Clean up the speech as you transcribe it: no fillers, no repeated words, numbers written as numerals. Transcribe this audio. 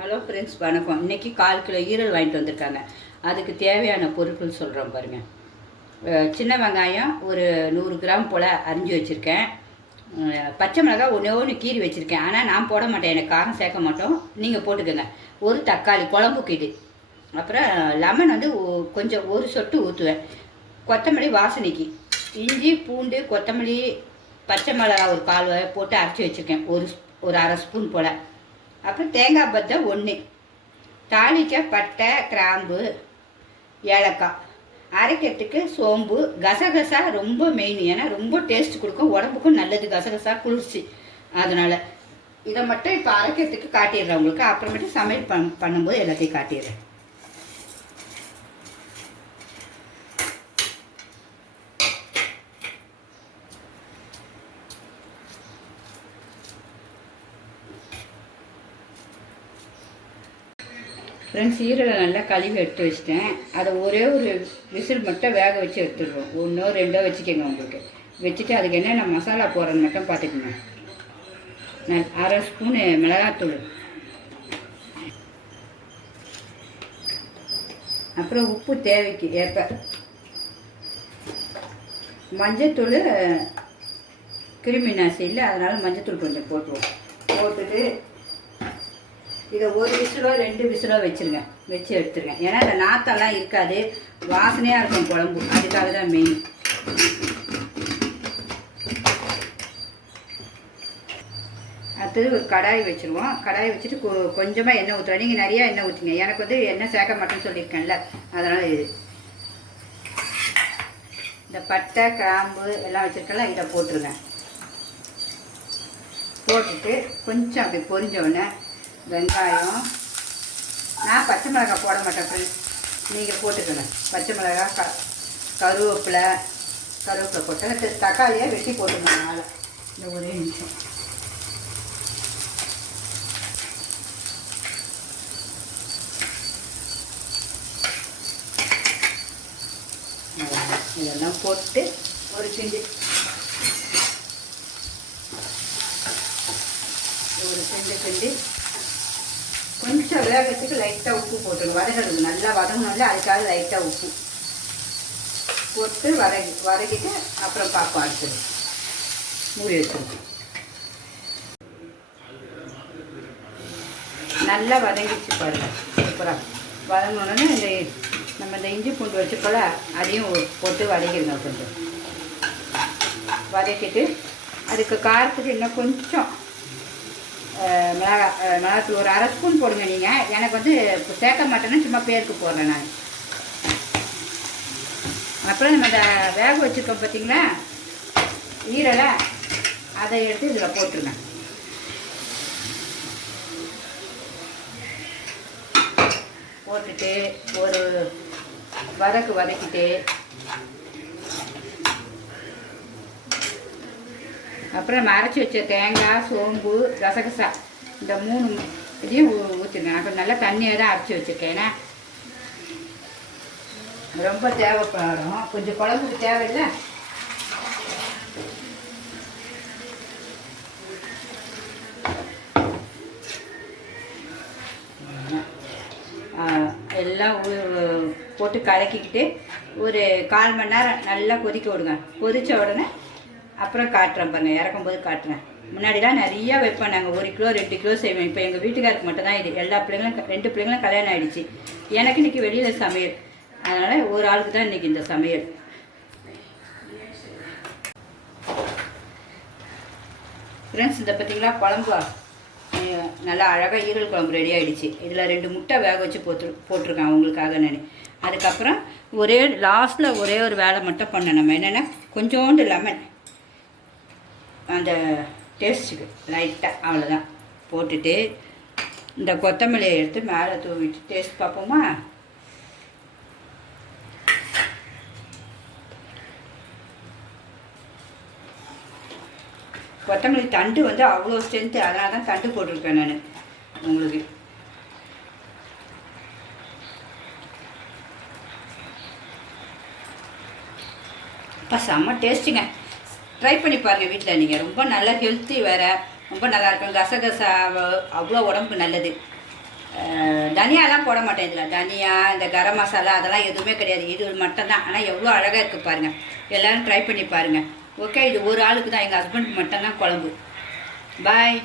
Hello friends, வணக்கம். இன்றைக்கி 1/4 kilo ஈரல் வாங்கிட்டு வந்திருக்காங்க. அதுக்கு தேவையான பொருட்கள் சொல்கிறோம் பாருங்கள். சின்ன வெங்காயம் ஒரு 100 கிராம் போல் அரிஞ்சு வச்சுருக்கேன். பச்சை மிளகாய் ஒன்று கீறி வச்சுருக்கேன். ஆனால் நான் போட மாட்டேன், எனக்கு காரம் சேர்க்க மாட்டோம், நீங்கள் போட்டுக்கோங்க. ஒரு தக்காளி குழம்புக்கு இது. அப்புறம் லெமன் வந்து கொஞ்சம் ஒரு சொட்டு ஊற்றுவேன். கொத்தமல்லி வாசனைக்கு. இஞ்சி பூண்டு கொத்தமல்லி பச்சை மிளகாய் ஒரு 1/4 போட்டு அரைச்சி வச்சுருக்கேன். ஒரு அரை ஸ்பூன் போல். அப்புறம் தேங்காய் பத்தை 1. தாளிக்க பட்டை கிராம்பு ஏலக்காய். அரைக்கிறதுக்கு சோம்பு கசகசா ரொம்ப மெயின். ஏன்னா ரொம்ப டேஸ்ட் கொடுக்கும், உடம்புக்கும் நல்லது கசகசா, குளிர்ச்சி. அதனால் இதை மட்டும் இப்போ அரைக்கிறதுக்கு காட்டிடுறேன் உங்களுக்கு. அப்புறமேட்டு சமையல் பண்ணும்போது எல்லாத்தையும் காட்டிடுறேன். ஃப்ரெண்ட்ஸ், ஈரலை நல்லா கழுவி எடுத்து வச்சிட்டேன். அதை ஒரே ஒரு விசில் மட்டும் வேக வச்சு எடுத்துடுறோம். 1 2 வச்சுக்கோங்க. உங்களுக்கு வச்சுட்டு அதுக்கு என்னென்ன மசாலா போடுறேன்னு மட்டும் பார்த்துக்கோங்க. அரை ஸ்பூனு மிளகாத்தூள், அப்புறம் உப்பு தேவைக்கு ஏற்ப, மஞ்சத்தூள் கிருமி நாசி இல்லை, அதனால் மஞ்சத்தூள் கொஞ்சம் போட்டுட்டு இதை 1 விசிலோ 2 விசிலோ வச்சுருங்க. வச்சு எடுத்துருங்க. ஏன்னா இந்த நாத்தெல்லாம் இருக்காது, வாசனையாக இருக்கும் குழம்பு. அதுக்காக தான் மெயின். அடுத்தது ஒரு கடாய் வச்சுருவோம். கடாய் வச்சுட்டு கொஞ்சமாக எண்ணெய் ஊற்றுறோம். நீங்கள் நிறையா எண்ணெய் ஊற்றுங்க. எனக்கு வந்து எண்ணெய் சேர்க்க மாட்டேன்னு சொல்லியிருக்கேன்ல, அதனால் இது இந்த பட்டை கிராம்பு எல்லாம் வச்சுருக்கல, இதை போட்டுருங்க. போட்டுட்டு கொஞ்சம் அப்படி பொரிஞ்சோடனே வெங்காயம், நான் பச்சை மிளகாய் போட மாட்டேன் ஃப்ரெண்ட்ஸ், நீங்கள் போட்டுக்கோங்க. பச்சை மிளகாய் கருவேப்பிலை போட்டு தக்காளியாக வெட்டி போட்டுக்கோங்க. மேலே இந்த ஒரே நிமிஷம். இதெல்லாம் போட்டு ஒரு கிண்டி கொஞ்சம் வேகத்துக்கு லைட்டாக உப்பு போட்டுருங்க. வதங்கிறது நல்லா வதங்கணும்ல, அதுக்காக லைட்டாக உப்பு போட்டு வதக்கிட்டு அப்புறம் பார்ப்போம். அடுத்தது மூடி வச்சுருக்கோம். நல்லா வதங்கிச்சு பாருங்கள். சூப்பராக வதங்கணுன்னு நம்ம இந்த இஞ்சி பூண்டு வச்சுக்கோல, அதையும் போட்டு வதக்கிடுங்க. கொஞ்சம் வதக்கிட்டு அதுக்கு காரத்துக்கு இன்னும் கொஞ்சம் மிளகாத்தூள் ஒரு அரை ஸ்பூன் போடுங்க. நீங்கள் எனக்கு வந்து சேர்க்க மாட்டேன்னா சும்மா பேருக்கு போடுறேன் நான். அப்புறம் நம்ம இந்த வேக வச்சுருக்கோம் பார்த்தீங்களா ஈரலை, அதை எடுத்து இதில் போட்டுருங்க. போட்டுட்டு ஒரு வதக்கிட்டு அப்புறம் நம்ம அரைச்சி வச்ச தேங்காய் சோம்பு கசகசா இந்த 3 இதையும் ஊற்றிருங்க. நான் கொஞ்சம் நல்லா தண்ணியாக தான் அரைச்சி வச்சுருக்கேன். ஏன்னா ரொம்ப தேவைப்படும், கொஞ்சம் குழம்புக்கு தேவையில்லை. எல்லாம் போட்டு கலக்கிக்கிட்டு ஒரு 1/4 மணி நேரம் நல்லா கொதிக்க விடுங்க. கொதித்த உடனே அப்புறம் காட்டுறேன் பாருங்கள். இறக்கும்போது காட்டுறேன். முன்னாடிலாம் நிறையா வைப்பேன். நாங்கள் 1 கிலோ 2 கிலோ செய்வேன். இப்போ எங்கள் வீட்டுக்காருக்கு மட்டும்தான் இது. எல்லா பிள்ளைங்களும் 2 பிள்ளைங்களும் கல்யாணம் ஆகிடுச்சு. எனக்கு இன்றைக்கி வெளியில் சமையல், அதனால் ஒரு ஆளுக்கு தான் இன்றைக்கி இந்த சமையல். ஃப்ரெண்ட்ஸ், இந்த பார்த்திங்களா குழம்பு நல்லா அழகாக ஈரல் குழம்பு ரெடி ஆகிடுச்சு. இதில் 2 முட்டை வேக வச்சு போட்டிருக்கேன் உங்களுக்காக நான். அதுக்கப்புறம் லாஸ்ட்டில் ஒரே ஒரு வேலை மட்டும் பண்ணேன். நம்ம என்னென்னா கொஞ்சோண்டு லெமன், அந்த டேஸ்ட்டுக்கு லைட்டாக அவ்வளோதான் போட்டுட்டு இந்த கொத்தமல்லியை எடுத்து மேலே தூவிட்டு டேஸ்ட் பார்ப்போமா. கொத்தமல்லி தண்டு வந்து அவ்வளோ ஸ்ட்ரென்த்து, அதனால தான் தண்டு போட்டிருக்கேன் நான் உங்களுக்கு. இப்போ செம்ம டேஸ்ட்டுங்க. ட்ரை பண்ணி பாருங்கள் வீட்டில். நீங்கள் ரொம்ப நல்லா ஹெல்த்தி வேறு, ரொம்ப நல்லாயிருக்கும். கசகசா அவ்வளோ உடம்புக்கு நல்லது. தனியாலாம் போட மாட்டேன் இதில். தனியா இந்த கரம் மசாலா அதெல்லாம் எதுவுமே கிடையாது. இது மட்டும்தான். ஆனால் எவ்வளோ அழகாக இருக்குது பாருங்கள். எல்லோரும் ட்ரை பண்ணி பாருங்கள். ஓகே, இது ஒரு ஆளுக்கு தான், எங்கள் ஹஸ்பண்டுக்கு மட்டும்தான் குழம்பு. பாய்.